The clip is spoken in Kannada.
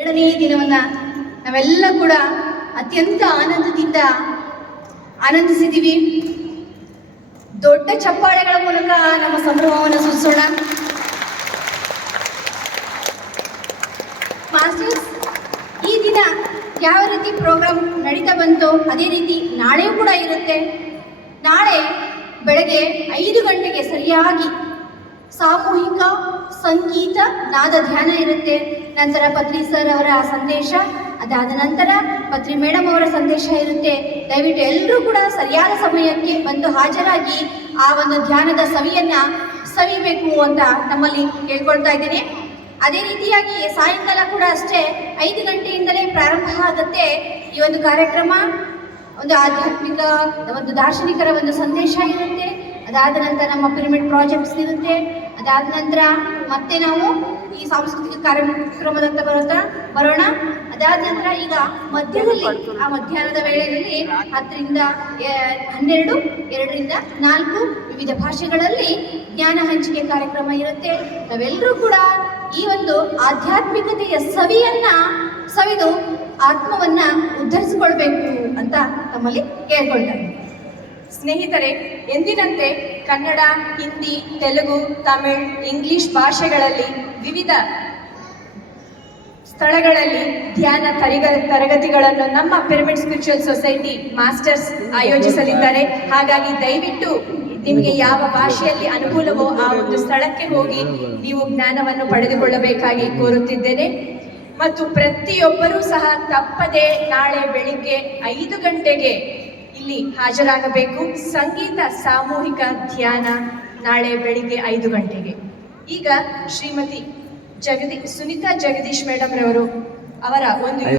ಎರಡನೇ ದಿನವನ್ನ ನಾವೆಲ್ಲ ಕೂಡ ಅತ್ಯಂತ ಆನಂದದಿಂದ ಆನಂದಿಸಿದ್ದೀವಿ. ದೊಡ್ಡ ಚಪ್ಪಾಳೆಗಳ ಮೂಲಕ ನಮ್ಮ ಸಂಭ್ರಮವನ್ನು ಸೂಚಿಸೋಣ. ಮಾಸ್ಟರ್ಸ್, ಈ ದಿನ ಯಾವ ರೀತಿ ಪ್ರೋಗ್ರಾಮ್ ನಡೀತಾ ಬಂತೋ ಅದೇ ರೀತಿ ನಾಳೆಯೂ ಕೂಡ ಇರುತ್ತೆ. ನಾಳೆ ಬೆಳಗ್ಗೆ 5 ಗಂಟೆಗೆ ಸರಿಯಾಗಿ ಸಾಮೂಹಿಕ ಸಂಗೀತ ನಾದ ಧ್ಯಾನ ಇರುತ್ತೆ. ನಂತರ ಪತ್ರಿ ಸರ್ ಅವರ ಸಂದೇಶ, ಅದಾದ ನಂತರ ಪತ್ರಿ ಮೇಡಮ್ ಅವರ ಸಂದೇಶ ಇರುತ್ತೆ. ದಯವಿಟ್ಟು ಎಲ್ಲರೂ ಕೂಡ ಸರಿಯಾದ ಸಮಯಕ್ಕೆ ಬಂದು ಹಾಜರಾಗಿ ಆ ಒಂದು ಧ್ಯಾನದ ಸವಿಬೇಕು ಅಂತ ನಮ್ಮಲ್ಲಿ ಕೇಳ್ಕೊಳ್ತಾ ಇದ್ದೀನಿ. ಅದೇ ರೀತಿಯಾಗಿ ಸಾಯಂಕಾಲ ಕೂಡ ಅಷ್ಟೇ 5 ಗಂಟೆಯಿಂದಲೇ ಪ್ರಾರಂಭ ಆಗುತ್ತೆ ಈ ಒಂದು ಕಾರ್ಯಕ್ರಮ. ಒಂದು ಆಧ್ಯಾತ್ಮಿಕ, ಒಂದು ದಾರ್ಶನಿಕರ ಒಂದು ಸಂದೇಶ ಇರುತ್ತೆ. ಅದಾದ ನಂತರ ನಮ್ಮ ಪಿರಮಿಡ್ ಪ್ರಾಜೆಕ್ಟ್ಸ್ ಇರುತ್ತೆ. ಅದಾದ ನಂತರ ಮತ್ತೆ ನಾವು ಈ ಸಾಂಸ್ಕೃತಿಕ ಕಾರ್ಯಕ್ರಮದಂತ ಬರೋಣ. ಅದಾದ ನಂತರ ಈಗ ಮಧ್ಯದಲ್ಲಿ ಆ ಮಧ್ಯಾಹ್ನದ ವೇಳೆಯಲ್ಲಿ 10ರಿಂದ 12, 2ರಿಂದ 4 ವಿವಿಧ ಭಾಷೆಗಳಲ್ಲಿ ಜ್ಞಾನ ಹಂಚಿಕೆ ಕಾರ್ಯಕ್ರಮ ಇರುತ್ತೆ. ನಾವೆಲ್ಲರೂ ಕೂಡ ಈ ಒಂದು ಆಧ್ಯಾತ್ಮಿಕತೆಯ ಸವಿದು ಆತ್ಮವನ್ನ ಉದ್ಧರಿಸಿಕೊಳ್ಬೇಕು ಅಂತ ತಮ್ಮಲ್ಲಿ ಕೇಳ್ಕೊಳ್ತಾರೆ. ಸ್ನೇಹಿತರೆ, ಎಂದಿನಂತೆ ಕನ್ನಡ, ಹಿಂದಿ, ತೆಲುಗು, ತಮಿಳ್, ಇಂಗ್ಲಿಷ್ ಭಾಷೆಗಳಲ್ಲಿ ವಿವಿಧ ಸ್ಥಳಗಳಲ್ಲಿ ಧ್ಯಾನ ತರಗತಿಗಳನ್ನು ನಮ್ಮ ಪಿರಮಿಡ್ ಸ್ಪಿರಿಚುವಲ್ ಸೊಸೈಟಿ ಮಾಸ್ಟರ್ಸ್ ಆಯೋಜಿಸಲಿದ್ದಾರೆ. ಹಾಗಾಗಿ ದಯವಿಟ್ಟು ನಿಮಗೆ ಯಾವ ಭಾಷೆಯಲ್ಲಿ ಅನುಕೂಲವೋ ಆ ಒಂದು ಸ್ಥಳಕ್ಕೆ ಹೋಗಿ ನೀವು ಜ್ಞಾನವನ್ನು ಪಡೆದುಕೊಳ್ಳಬೇಕಾಗಿ ಕೋರುತ್ತಿದ್ದೇನೆ. ಮತ್ತು ಪ್ರತಿಯೊಬ್ಬರೂ ಸಹ ತಪ್ಪದೆ ನಾಳೆ ಬೆಳಿಗ್ಗೆ 5 ಗಂಟೆಗೆ ಇಲ್ಲಿ ಹಾಜರಾಗಬೇಕು. ಸಂಗೀತ ಸಾಮೂಹಿಕ ಧ್ಯಾನ ನಾಳೆ ಬೆಳಿಗ್ಗೆ 5 ಗಂಟೆಗೆ. ಈಗ ಶ್ರೀಮತಿ ಸುನೀತಾ ಜಗದೀಶ್ ಮೇಡಮ್ ರವರು ಅವರ ಒಂದು